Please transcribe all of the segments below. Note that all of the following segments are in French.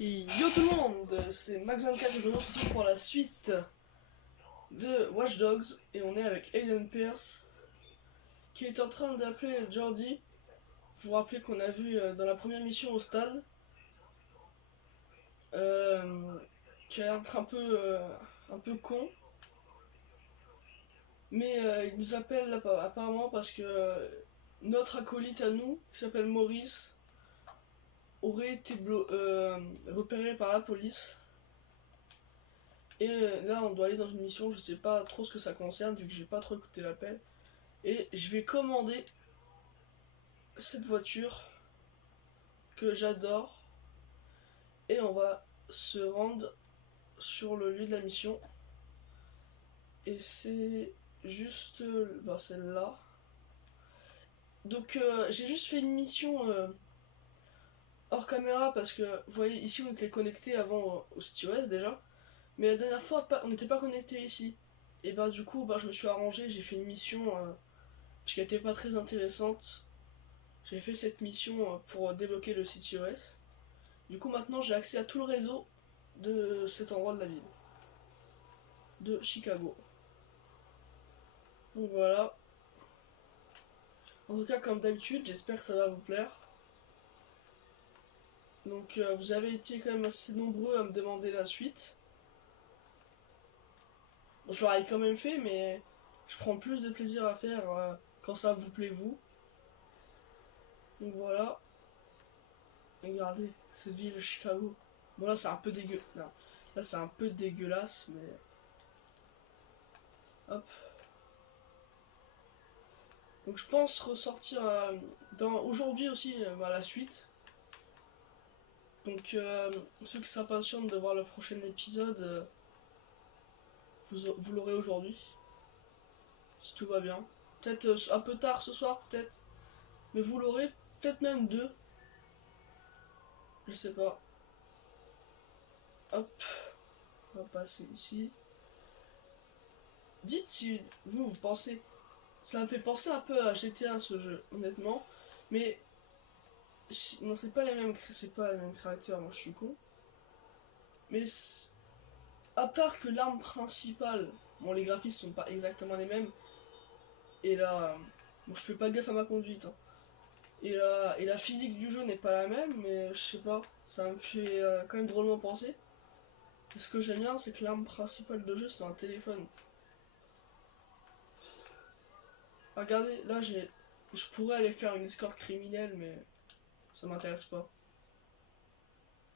Et yo tout le monde, c'est Max24 et aujourd'hui on se retrouve pour la suite de Watch Dogs et on est avec Aiden Pierce qui est en train d'appeler Jordi. Vous vous rappelez qu'on a vu dans la première mission au stade qui a l'air un peu con, mais il nous appelle là, apparemment parce que notre acolyte à nous qui s'appelle Maurice aurait été repéré par la police. Et là on doit aller dans une mission, je sais pas trop ce que ça concerne vu que j'ai pas trop écouté l'appel. Et je vais commander cette voiture que j'adore. Et on va se rendre sur le lieu de la mission. Et c'est juste celle-là. Donc j'ai juste fait une mission hors caméra parce que vous voyez ici on était connecté avant au StudioS déjà. Mais la dernière fois on n'était pas connecté ici. Et bah du coup je me suis arrangé, j'ai fait une mission qui n'était pas très intéressante. J'ai fait cette mission pour débloquer le CTOS. Du coup maintenant j'ai accès à tout le réseau de cet endroit de la ville. De Chicago. Donc voilà. En tout cas comme d'habitude, j'espère que ça va vous plaire. Donc vous avez été quand même assez nombreux à me demander la suite. Bon, je l'aurais quand même fait, mais je prends plus de plaisir à faire quand ça vous plaît vous. Donc voilà. Regardez, cette ville Chicago. Bon là c'est un peu dégueu. Non. Là c'est un peu dégueulasse, mais... Hop. Donc je pense ressortir aujourd'hui aussi à la suite. Donc ceux qui s'impatientent de voir le prochain épisode, vous l'aurez aujourd'hui. Si tout va bien. Peut-être un peu tard ce soir, peut-être. Mais vous l'aurez peut-être même deux. Je sais pas. Hop. On va passer ici. Dites si vous pensez... Ça me fait penser un peu à GTA ce jeu, honnêtement. Mais... Non, c'est pas les mêmes créateurs, moi je suis con. Mais... À part que l'arme principale... Bon, les graphismes sont pas exactement les mêmes. Et là... Bon, je fais pas gaffe à ma conduite. Hein. Et la physique du jeu n'est pas la même, mais je sais pas. Ça me fait quand même drôlement penser. Et ce que j'aime bien, c'est que l'arme principale de jeu, c'est un téléphone. Regardez, là je pourrais aller faire une escorte criminelle, mais ça m'intéresse pas.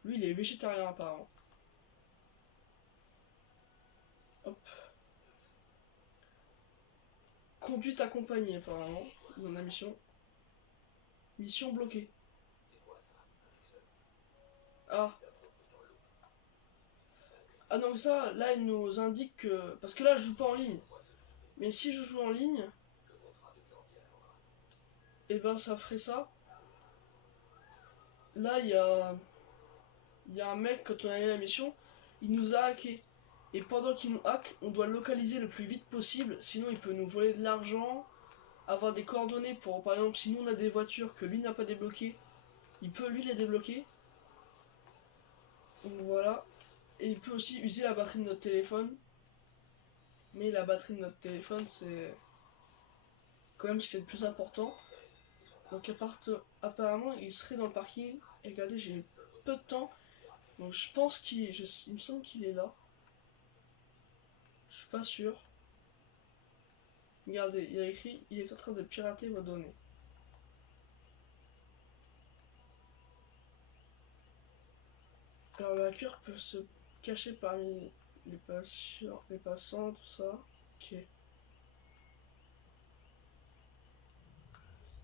Lui, il est végétarien apparemment. Hop. Conduite accompagnée apparemment, dans la mission. Mission bloquée. Ah. Ah donc ça, là il nous indique que... Parce que là je joue pas en ligne. Mais si je joue en ligne, et ben ça ferait ça. Là il y a un mec, quand on a allé à la mission, il nous a hacké. Et pendant qu'il nous hack, on doit localiser le plus vite possible, sinon il peut nous voler de l'argent, avoir des coordonnées pour, par exemple, si nous on a des voitures que lui n'a pas débloquées, il peut lui les débloquer. Donc voilà. Et il peut aussi user la batterie de notre téléphone. Mais la batterie de notre téléphone, c'est quand même ce qui est le plus important. Donc apparemment, il serait dans le parking. Et regardez, j'ai peu de temps. Donc je pense il me semble qu'il est là. Je suis pas sûr. Regardez, il y a écrit, il est en train de pirater vos données. Alors le hacker peut se cacher parmi les patients, les passants, tout ça. Ok.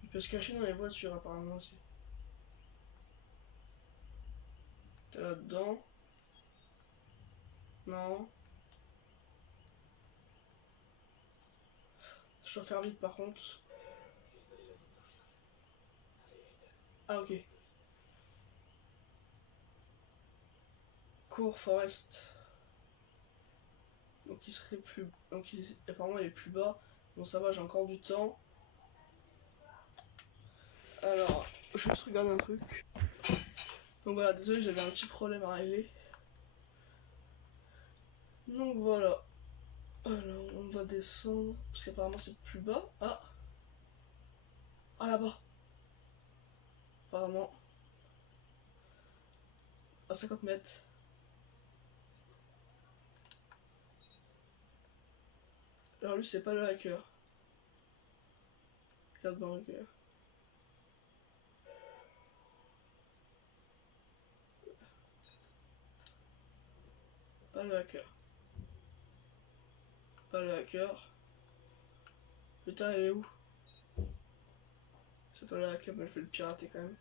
Il peut se cacher dans les voitures apparemment aussi. T'es là-dedans? Non. Je dois faire vite par contre. Ah ok. Cours Forest. Donc il serait plus... Donc apparemment il est plus bas. Bon ça va, j'ai encore du temps. Alors, je vais juste regarder un truc. Donc voilà, désolé, j'avais un petit problème à régler. Donc voilà. Alors, on va descendre, parce qu'apparemment c'est plus bas. Ah, là-bas. Apparemment. À 50 mètres. Alors lui, c'est pas le hacker. Regarde bien, hacker. Pas le hacker. Pas le hacker. Putain, elle est où? C'est pas le hacker, mais elle fait le pirater quand même.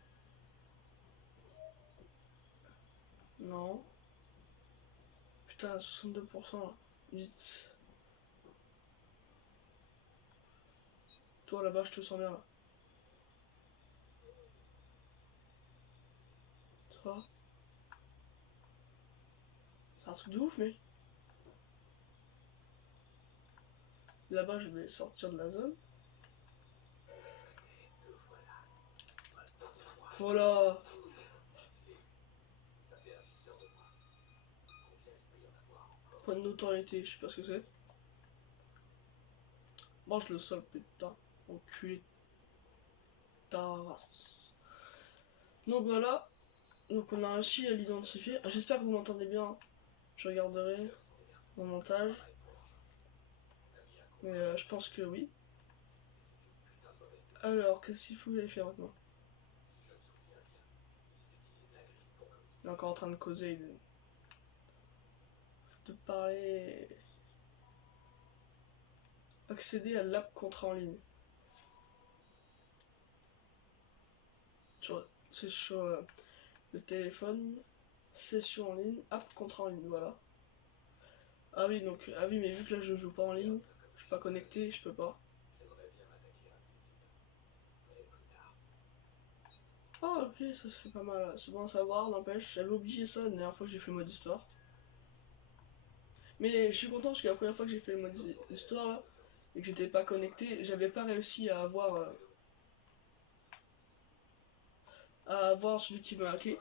Non. Putain, 62% là. Vite. Toi là-bas, je te sens bien là. Toi. C'est un truc de ouf, mec. Là-bas, je vais sortir de la zone. Voilà. Point de notoriété, je sais pas ce que c'est. Mange le sol, putain. Enculé. Donc voilà. Donc on a réussi à l'identifier. Ah, j'espère que vous m'entendez bien. Je regarderai mon montage. Mais je pense que oui. Alors, qu'est-ce qu'il faut que j'aille faire maintenant? Il est encore en train de causer. Il faut te parler. Accéder à l'app contrat en ligne. C'est sur le téléphone. Session en ligne. App contrat en ligne, voilà. Ah oui, donc, ah oui, mais vu que là je joue pas en ligne, je suis pas connecté, je peux pas. Ah ok, ça serait pas mal, c'est bon à savoir, n'empêche, j'avais oublié ça la dernière fois que j'ai fait le mode histoire. Mais je suis content parce que la première fois que j'ai fait le mode histoire là, et que j'étais pas connecté, j'avais pas réussi à avoir celui qui m'a hacké.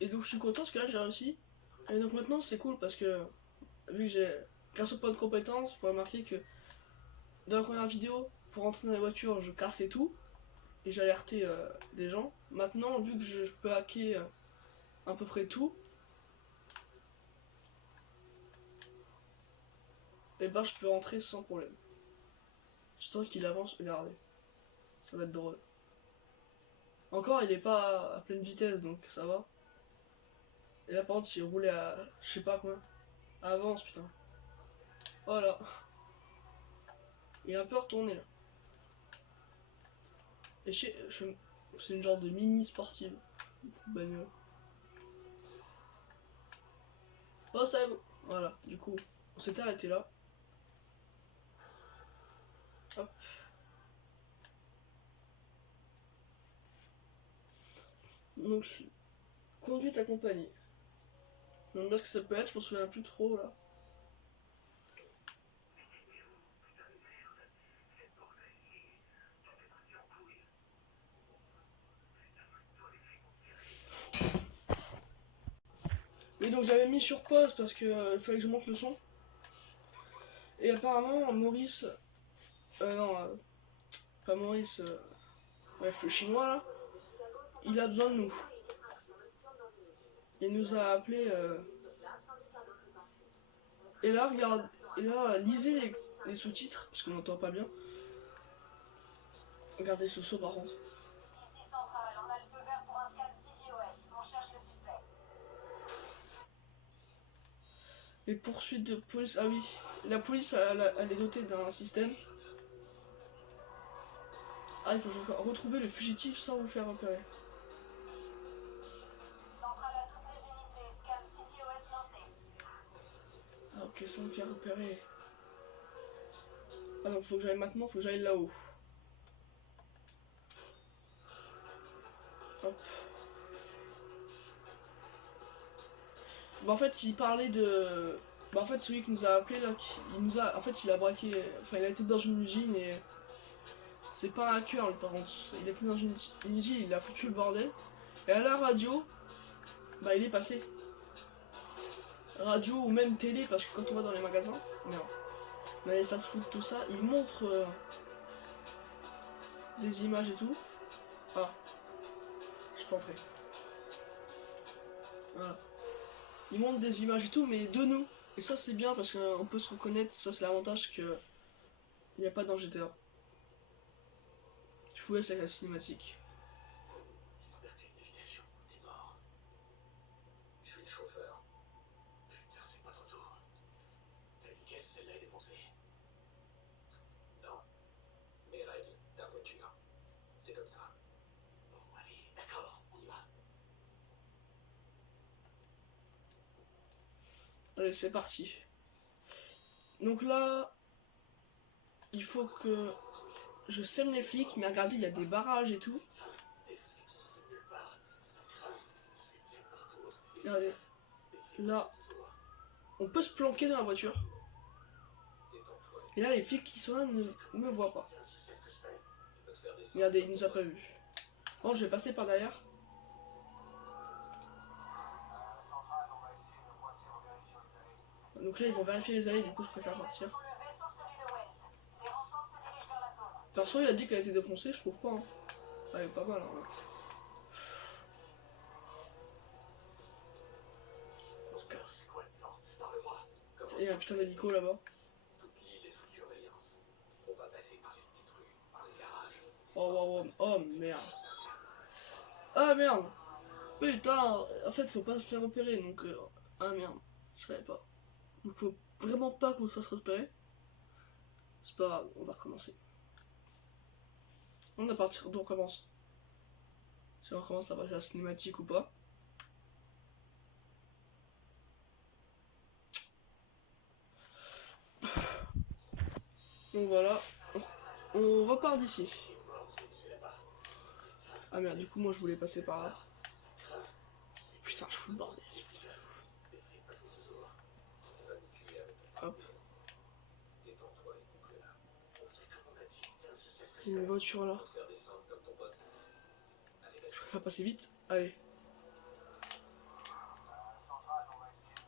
Et donc je suis content parce que là j'ai réussi. Et donc maintenant c'est cool parce que, vu que j'ai, grâce au point de compétence, vous pourrez remarquer que dans la première vidéo, pour rentrer dans la voiture, je cassais tout. Et j'alertais des gens. Maintenant, vu que je peux hacker à peu près tout, et ben je peux rentrer sans problème. J'attends qu'il avance, regardez. Ça va être drôle. Encore, il est pas à pleine vitesse, donc ça va. Et là, par contre, s'il roulait à, je sais pas combien. Avance, putain. Voilà. Il est un peu retourné, là. Et c'est une genre de mini sportive. Une petite bagnole. Oh, ça va. Voilà, du coup, on s'était arrêté là. Hop. Donc, conduite accompagnée. Je me demande ce que ça peut être, je m'en souviens plus trop là. Et donc j'avais mis sur pause parce que il fallait que je monte le son. Et apparemment Maurice, non, pas Maurice, bref le chinois là, il a besoin de nous. Il nous a appelé. Et là regarde, et là lisez les sous-titres parce qu'on n'entend pas bien. Regardez ce saut par contre. Les poursuites de police, ah oui, la police elle est dotée d'un système. Ah, il faut encore retrouver le fugitif sans vous faire repérer. Ah ok, sans me faire repérer. Ah donc faut que j'aille maintenant, faut que j'aille là-haut. Hop. Bah en fait il parlait de. Bah en fait celui qui nous a appelé là, il nous a. En fait il a braqué. Enfin il a été dans une usine et C'est pas un hacker, lui, par contre. Il était dans une île, il a foutu le bordel. Et à la radio, bah il est passé. Radio ou même télé, parce que quand on va dans les magasins, merde, dans les fast-food, tout ça, ils montrent des images et tout. Ah, je peux entrer. Voilà. Ils montrent des images et tout, mais de nous. Et ça, c'est bien parce qu'on peut se reconnaître. Ça, c'est l'avantage que il n'y a pas dans GTA. Je vous laisse avec la cinématique. J'espère que t'as une navigation. T'es mort. Je suis le chauffeur. Putain, c'est pas trop tôt. T'as une caisse, celle-là est défoncée. Non. Mais règle ta voiture. C'est comme ça. Bon, allez, d'accord, on y va. Allez, c'est parti. Donc là, il faut que je sème les flics, mais regardez, il y a des barrages et tout. Regardez, là, on peut se planquer dans la voiture. Et là, les flics qui sont là ne me voient pas. Regardez, il nous a pas vu. Bon, je vais passer par derrière. Donc là, ils vont vérifier les allées, du coup, je préfère partir. Perso, il a dit qu'elle a été défoncée, je trouve pas. Hein. Elle est pas mal. Hein. On se casse. Il y a un putain d'hélico là-bas. Oh, oh merde. Ah merde. Putain, en fait, faut pas se faire repérer, donc... Ah merde, je savais pas. Donc faut vraiment pas qu'on se fasse repérer. C'est pas grave, on va recommencer. On va partir d'où on recommence. Si on recommence à passer la cinématique ou pas. Donc voilà, on repart d'ici. Ah merde, du coup moi je voulais passer par là. Putain, je fous le bordel. Hop. Il y a une voiture là. Je préfère passer vite. Allez.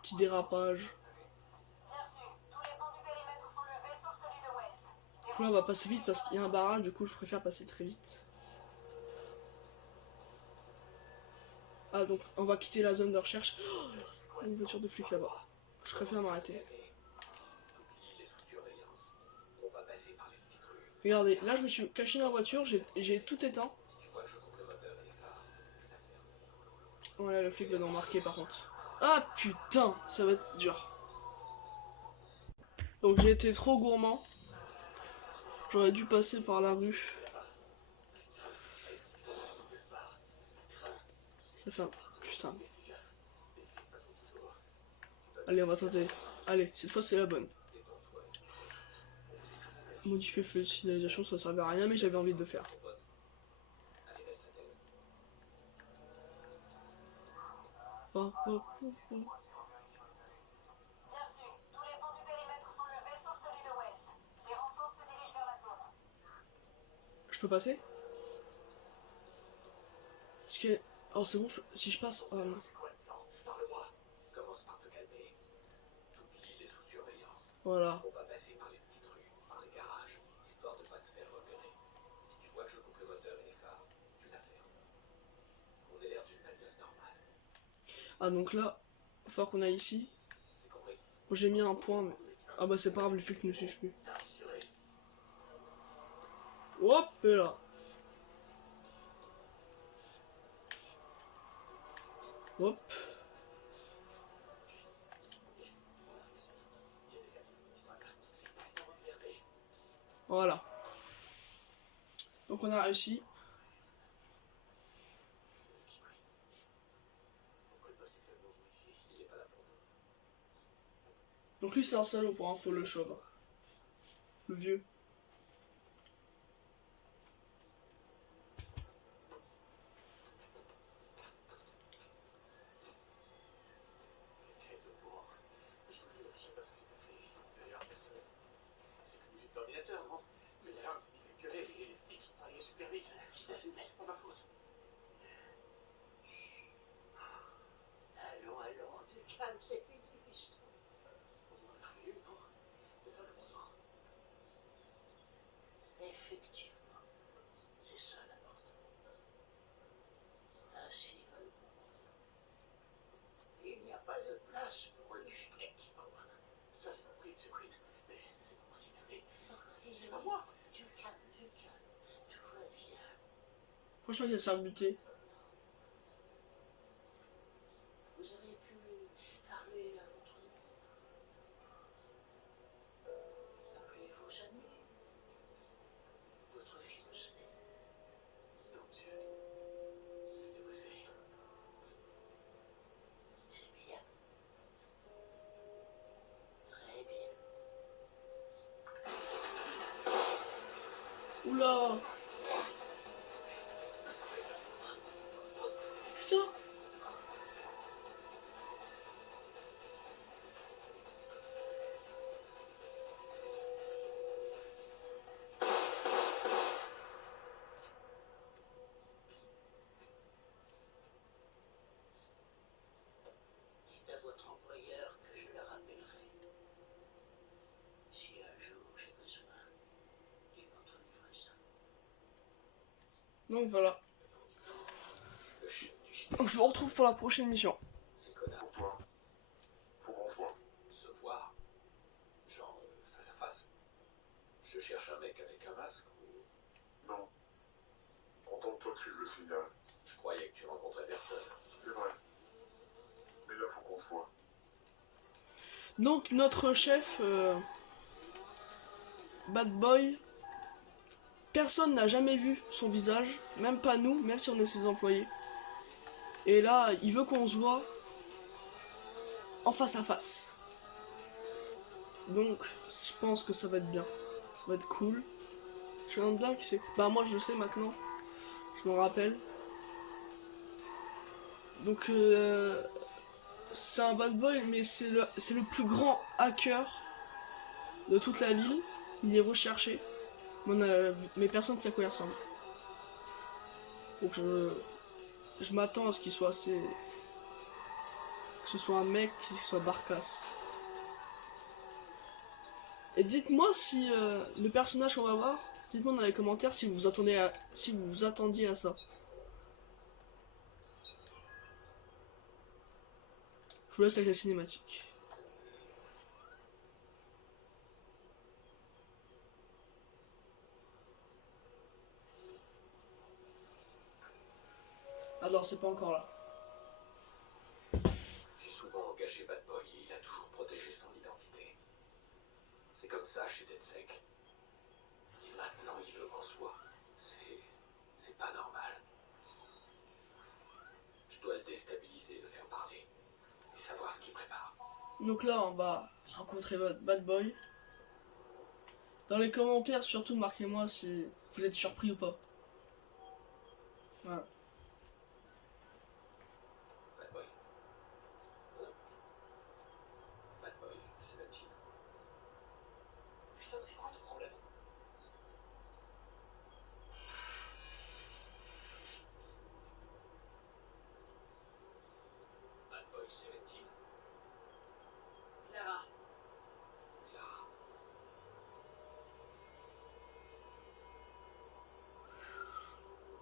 Petit dérapage. Là on va passer vite parce qu'il y a un barrage, du coup je préfère passer très vite. Ah donc on va quitter la zone de recherche. Oh, une voiture de flic là-bas. Je préfère m'arrêter. Regardez, là je me suis caché dans la voiture, j'ai tout éteint. Voilà, le flic va nous remarquer par contre. Ah putain, ça va être dur. Donc j'ai été trop gourmand. J'aurais dû passer par la rue. Ça fait un... Putain. Allez, on va tenter. Allez, cette fois c'est la bonne. Modifier feu de signalisation, ça servait à rien, mais j'avais envie de le faire. Oh, oh, oh, oh. Je peux passer? Est-ce que... Oh c'est bon, si je passe... Oh non. Voilà. Ah donc là, il va falloir qu'on aille ici. Bon, j'ai mis un point, mais... Ah bah c'est pas grave, les flics ne suivent plus. Hop, et là. Hop. Voilà. Donc on a réussi. Donc lui c'est un salaud pour info, le chauve. Le vieux. C'est pas ma faute. Allons, du calme, c'est fini, fiston. On en a fait une, non? C'est ça le besoin. Effectivement, c'est ça l'important. Ainsi va le monde. Il n'y a pas de place pour les flics. Ça, j'ai compris, monsieur Quinn. Mais c'est pas moi qui merdais. Ok, C'est pas moi. du calme. Tout va bien. Franchement, il s'est buté. Vous avez pu parler à votre mère. Appelez vos amis. Votre fiancé. Non, monsieur. J'étais pressé. C'est bien. Très bien. Oula. Putain. Dites à votre employeur que je le rappellerai. Si un jour j'ai besoin d'une autre livraison. Donc voilà. Le chef du gilet. Donc je vous retrouve pour la prochaine mission. Ces connards. Pour toi, faut qu'on se voit. Se voir. Genre, face à face. Je cherche un mec avec un masque ou... Non. Contente-toi de suivre le signal. Je croyais que tu rencontrais personne. C'est vrai. Mais là, faut qu'on se voit. Donc notre chef, Bad Boy, personne n'a jamais vu son visage, même pas nous, même si on est ses employés. Et là, il veut qu'on se voit en face à face. Donc, je pense que ça va être bien. Ça va être cool. Je me demande bien qui c'est. Bah moi je le sais maintenant. Je me rappelle. Donc c'est un bad boy, mais c'est le plus grand hacker de toute la ville. Il est recherché. Mais personne ne sait à quoi il ressemble. Donc je m'attends à ce qu'il soit assez... Que ce soit un mec qui soit barcasse. Et dites-moi si le personnage qu'on va voir, dites-moi dans les commentaires si vous attendiez à ça. Je vous laisse avec la cinématique. Ah non, c'est pas encore là. J'ai souvent engagé Bad Boy et il a toujours protégé son identité. C'est comme ça chez DedSec. Et maintenant il veut qu'on se voit. C'est pas normal. Je dois le déstabiliser, le faire parler. Et savoir ce qu'il prépare. Donc là, on va rencontrer votre Bad Boy. Dans les commentaires, surtout, marquez-moi si vous êtes surpris ou pas. Voilà. Bad Boy. Bad Boy, c'est la team. Putain, c'est quoi ton problème? Bad Boy 17. Clara, Clara.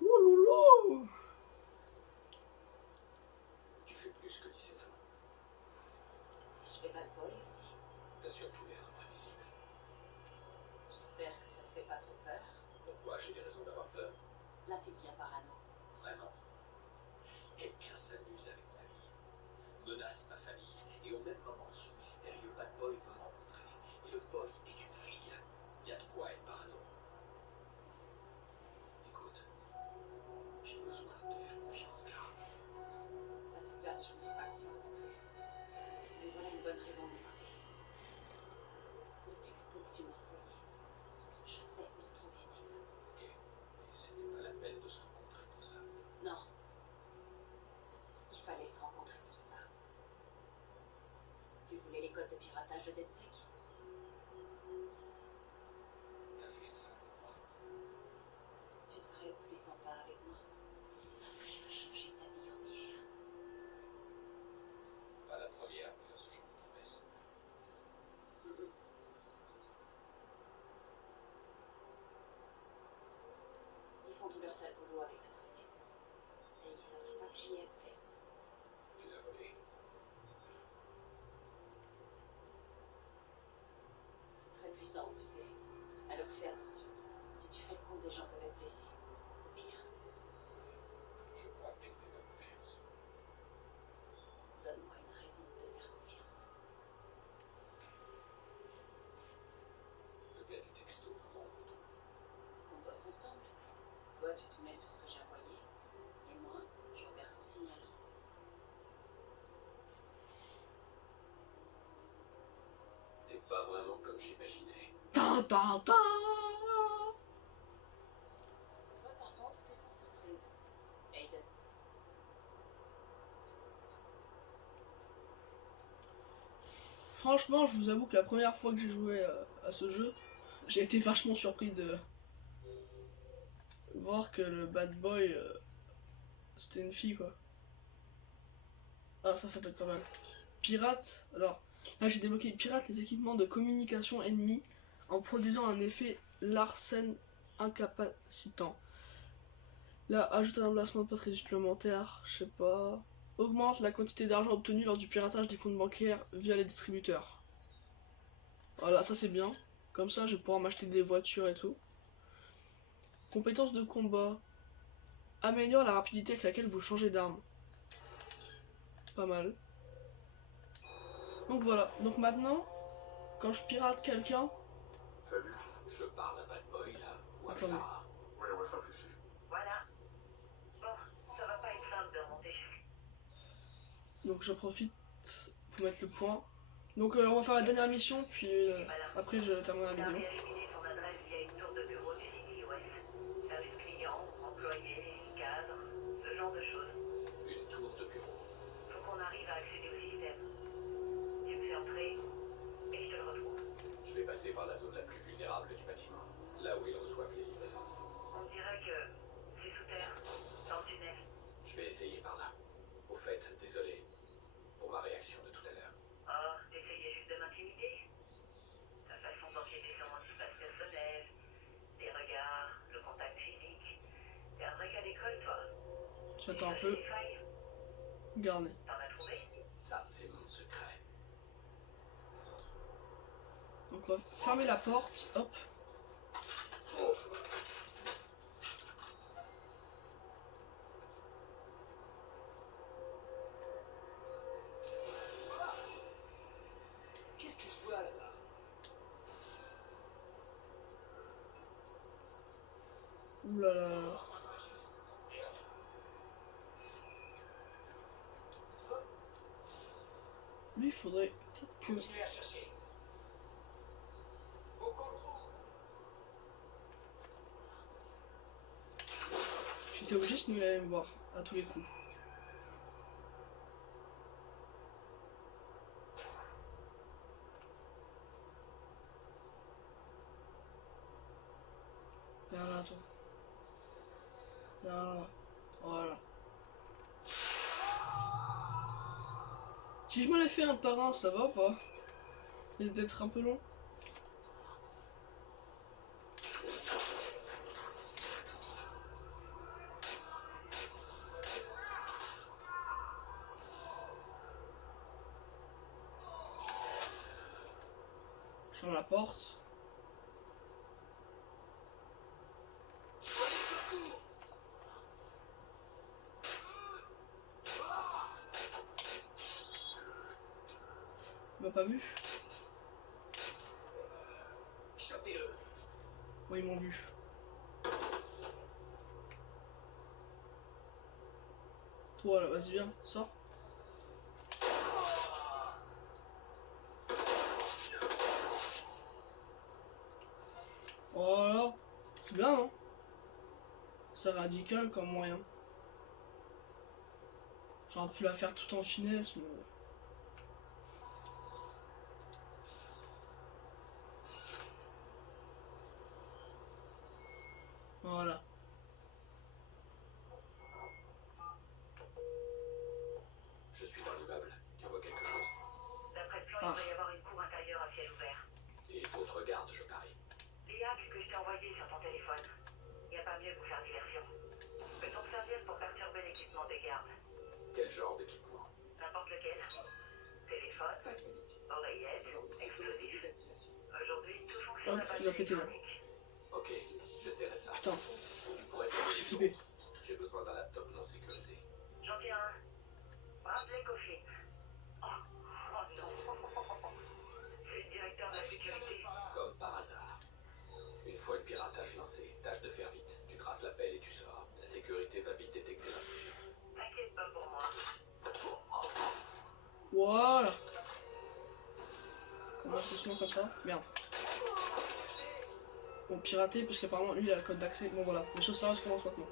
Ouloulou. Tu fais plus que 17 ans. je fais bad boy aussi. T'as surtout l'air imprévisible. J'espère que ça te fait pas trop peur. Pourquoi j'ai des raisons d'avoir peur? Là, tu deviens parano. Vraiment. Quelqu'un s'amuse avec ma vie, menace ma famille, et au même moment, ce mystérieux bad boy veut me rencontrer. Et le boy est une fille. Il y a de quoi être parano. Écoute, j'ai besoin de te faire confiance, Clara. À ta place, je ne fais pas confiance non plus. Mais voilà une bonne raison de m'écouter. Le texto que tu m'as envoyé. Je sais où trouver ce type. Ok, mais c'était pas la peine de se rencontrer pour ça. Non. Il fallait se rencontrer pour ça. Tu voulais les codes de piratage de DedSec? T'as fait ça pour moi. Tu devrais être plus sympa tout leur sale boulot avec ce truc. Et ils savent pas que j'y ai accès. Tu l'as volé. C'est très puissant, tu sais. Alors fais attention. Si tu fais le compte, des gens peuvent être blessés. Ou pire, Je crois que tu me fais pas confiance. donne-moi une raison de te faire confiance. Le gars du texto, comment on le trouve? On bosse ensemble. Toi, tu te mets sur ce que j'ai envoyé. Et moi, je repère son signal. T'es pas vraiment comme j'imaginais. Ta ta ta. Toi, par contre, t'es sans surprise. Aiden. Franchement, je vous avoue que la première fois que j'ai joué à ce jeu, j'ai été vachement surpris de voir que le bad boy c'était une fille quoi. Ah, ça peut être pas mal. Pirate, alors là j'ai débloqué pirate les équipements de communication ennemis en produisant un effet Larsen incapacitant. Là, ajoute un emplacement de poterie supplémentaire, je sais pas. Augmente la quantité d'argent obtenue lors du piratage des comptes bancaires via les distributeurs. Voilà, ça c'est bien. Comme ça, je vais pouvoir m'acheter des voitures et tout. Compétences de combat. Améliore la rapidité avec laquelle vous changez d'arme. Pas mal. Donc voilà. Donc maintenant, quand je pirate quelqu'un... Salut. Je parle à Bad Boy là, ou à Attendez. Clara. Ouais, on va simplifier. Voilà. Bon, ça va pas être simple de remonter. Donc j'en profite pour mettre le point. Donc on va faire la dernière mission, puis après je termine la Il a vidéo. rééliminé son adresse via une tour de bureau du City West. Service client, employé, cadre, ce genre de choses. Une tour de bureau. Faut qu'on arrive à accéder au système. Tu me fais entrer et je te le retrouve. Je vais passer par la zone la plus vulnérable du bâtiment, là où ils reçoivent les livraisons. On dirait que c'est sous terre, dans le tunnel. Je vais essayer par là. Au fait, désolé pour ma réaction de tout à l'heure. Oh, t'essayais juste de m'intimider. Ta façon d'empiéter sur mon espace personnel, les regards, le contact physique. T'es un vrai qu'à l'école, toi. J'attends un Chercher peu. des failles. Regardez. T'en as trouvé? Ça, c'est mon secret. Donc on va fermer la porte. Hop. Qu'est-ce que je vois là-bas? Ouh là là là. Lui, il faudrait peut-être que... Continuez à chercher. Au contrôle. J'étais obligé sinon il allait me voir à tous les coups. Viens là, toi. Viens là. Voilà. Si je me l'ai fait un par un, ça va ou pas? Ça risque d'être un peu long. Je ferme la porte. Il m'a pas vu? Chopez-le. Ouais, ils m'ont vu. Toi là, vas-y viens, sors. Voilà. C'est bien, non? C'est radical comme moyen. J'aurais pu la faire tout en finesse, mais... Voilà. Je suis dans l'immeuble. Tu vois quelque chose? D'après le plan, Ah. il doit y avoir une cour intérieure à ciel ouvert. Et il faut te regarder, je parie. Les hacks que je t'ai envoyés sur ton téléphone. Y n'y a pas mieux pour faire diversion. Peut-on te servir pour perturber l'équipement des gardes? Quel genre d'équipement? N'importe lequel. Téléphone, oreillette, explosif. Aujourd'hui, tout fonctionne Hop, à base il va péter là. électronique. Ok, j'essaierai ça. Putain, Pour être j'ai flippé. j'ai besoin d'un laptop non sécurisé. J'en tiens un. Bradley Coffin. Oh non. C'est le directeur de la sécurité. Comme par hasard. Une fois le piratage lancé, tâche de faire vite. Tu traces l'appel et tu sors. La sécurité va vite détecter l'intrusion. T'inquiète pas pour moi. Voilà. Commence doucement comme ça. Merde. Bon, pirater, parce qu'apparemment lui il a le code d'accès. Bon voilà, les choses sérieuses commencent maintenant.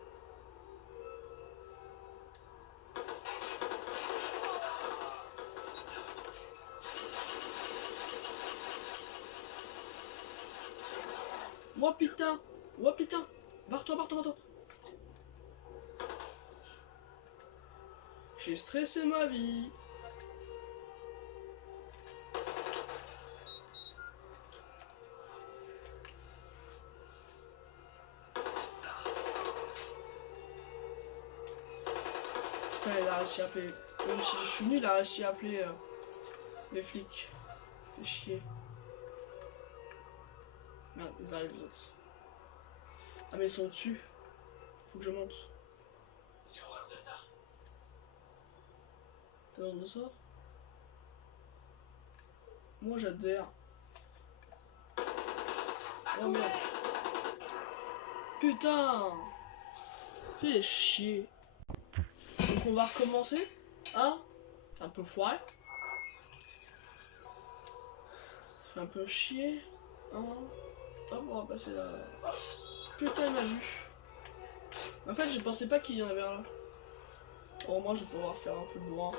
Oh putain! Oh putain! Barre-toi, barre-toi, barre-toi! J'ai stressé ma vie! Putain, il a réussi à appeler. Même si je suis nul, il a réussi à appeler les flics. Fait chier. Merde, ils arrivent les autres. Ah, mais ils sont au-dessus. Faut que je monte. J'ai horreur de ça. T'as horreur de ça? Moi j'adhère. Oh merde. Putain! Fais chier. Donc on va recommencer. Hein? C'est un peu foiré. Ça fait un peu chier. Hein? Hop, on va passer là. Putain, il m'a vu. En fait, je pensais pas qu'il y en avait un là. Oh, moi je vais pouvoir faire un peu de droit.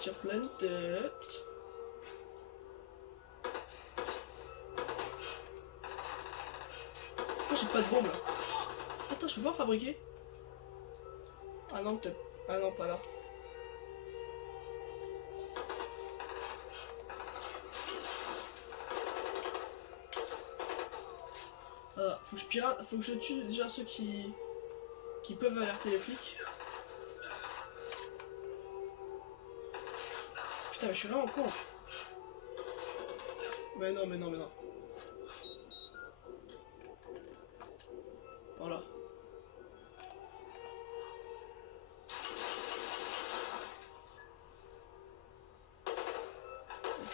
Tire plein de tête. Oh, j'ai pas de bombe là. Attends, je peux pas fabriquer? Ah non, peut-être. Ah non, pas là. Ah, faut que je pirate, faut que je tue déjà ceux qui peuvent alerter les flics. Putain, mais je suis vraiment con. Mais non, mais non, mais non. Voilà.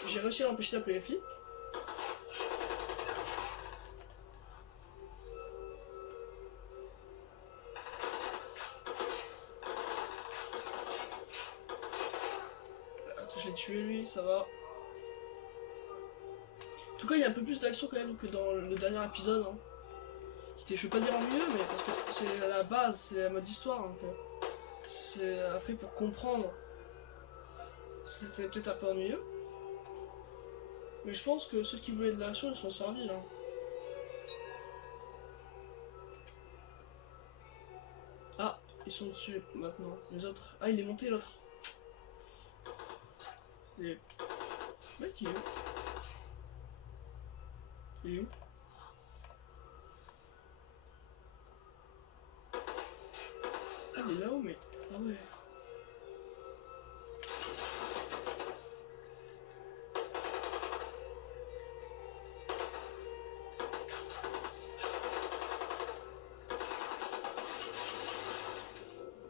J'ai réussi à l'empêcher d'appeler les flics. Attends, je l'ai tué lui, ça va. En tout cas, il y a un peu plus d'action quand même que dans le dernier épisode. Hein. Je veux pas dire ennuyeux, mais parce que c'est à la base, c'est la mode histoire. Donc, c'est après pour comprendre. C'était peut-être un peu ennuyeux. Mais je pense que ceux qui voulaient de l'action, ils sont servis là. Ah, ils sont dessus maintenant. Les autres. Ah, il est monté l'autre. Il est. Mec, il est où? Il est où? Ah, il est là-haut, mais. Ah ouais.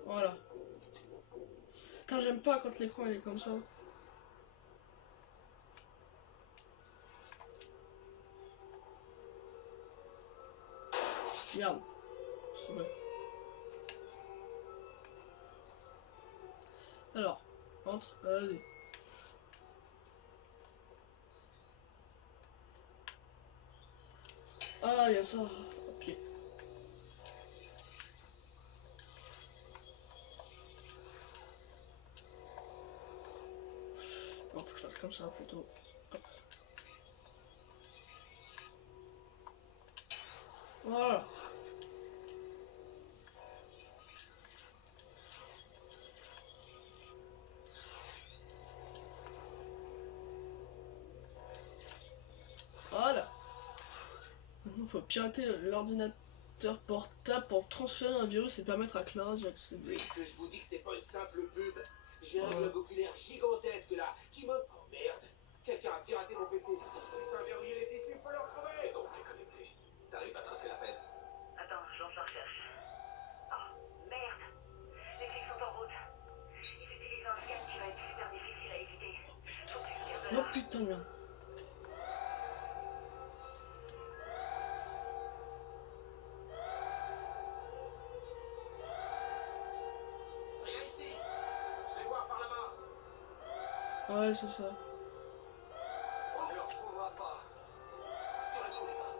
Voilà. Putain, j'aime pas quand l'écran il est comme ça. Merde. C'est vrai. Alors, entre, vas-y. Ah, il y a ça. Ok. Non, faut que je fasse comme ça plutôt. Hop. Voilà. faut pirater l'ordinateur portable pour transférer un virus et permettre à Clara d'y accéder. Que je vous dis que c'est pas une simple pub. J'ai un Ouais. globe oculaire gigantesque là qui me... Oh merde. Quelqu'un a piraté mon PC. Putain, verrouiller les tissus, faut leur crever. Fais donc déconnecter. T'arrives à tracer l'appel? Attends, je lance la recherche. Oh, merde. Les flics sont en route. Ils utilisent un scan qui va être super difficile à éviter. Faut que tu me tires de Oh là. putain, merde. Rien ici. Je vais voir par là-bas. Ouais, c'est ça. On ne le retrouvera pas. Sur le coup, les gars.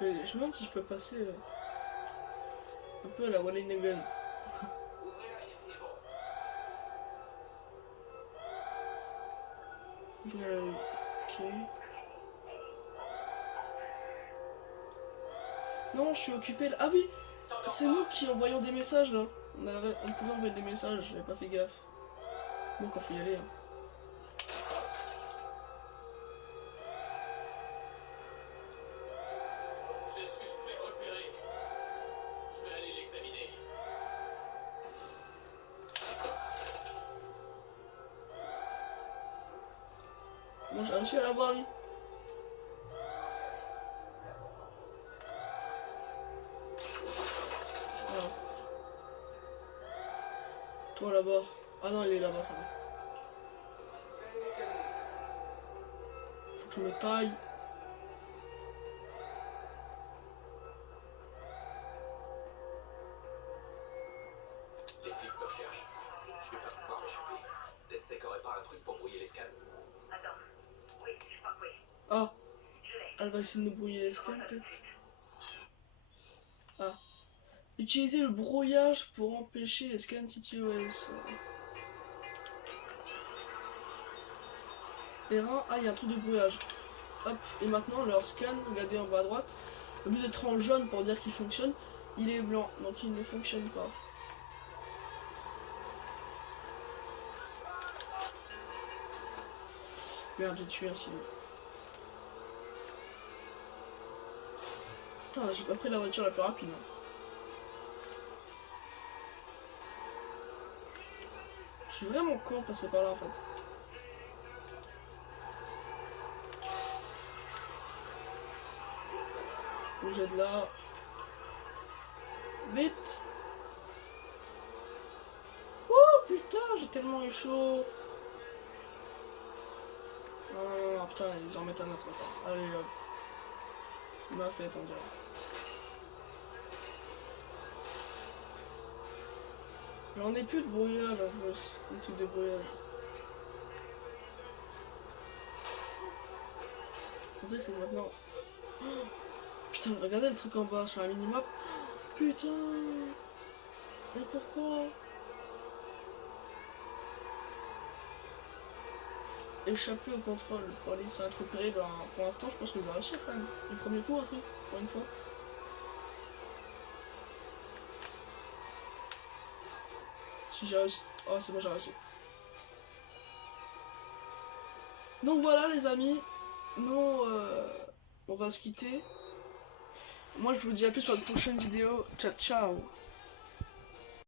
Je me demande si je peux passer un peu à la Wallenhagen. Ouvrez l'œil, il est bon. Ouvrir l'œil. Ok. Non, je suis occupé là. Ah oui, c'est nous qui envoyons des messages là. On pouvait envoyer des messages, j'avais pas fait gaffe. Donc on faut y aller. Hein. J'ai suspect repéré. Je vais aller l'examiner. Comment j'ai réussi à l'avoir lui? Voilà. Toi là-bas. Ah non, il est là-bas, ça va. Faut que je me taille. Les flics me recherchent. Je vais pas pouvoir m'échapper. DedSec aurait pas un truc pour brouiller les scans. Attends. Oui, je crois que oui. Ah, Je l'ai. elle va essayer de nous brouiller les scans Comment ça tout de peut-être. suite? Ah. Utiliser le brouillage pour empêcher les scans TTOS. R1, ah il y a un truc de brouillage. Hop, et maintenant leur scan, regardez en bas à droite, au lieu d'être en jaune pour dire qu'il fonctionne, il est blanc, donc il ne fonctionne pas. Merde, j'ai tué un civil. Putain, j'ai pas pris la voiture la plus rapide. Hein. Je suis vraiment con de passer par là en fait. Bouger de là. Vite. Oh putain, j'ai tellement eu chaud. Non, putain, ils en remettent un autre encore. Allez hop. C'est ma fête, on dirait. J'en ai plus de brouillage en plus. Des trucs de brouillage. On dirait que c'est maintenant. Oh, putain, regardez le truc en bas sur la minimap. Putain. Mais pourquoi? Échapper au contrôle. Pour aller ça être repéré, ben, pour l'instant je pense que je vais réussir quand même. Du premier coup un truc, pour une fois. Si j'ai réussi. Oh c'est bon, j'ai réussi. Donc voilà les amis. Nous on va se quitter. Moi je vous dis à plus pour la prochaine vidéo. Ciao ciao.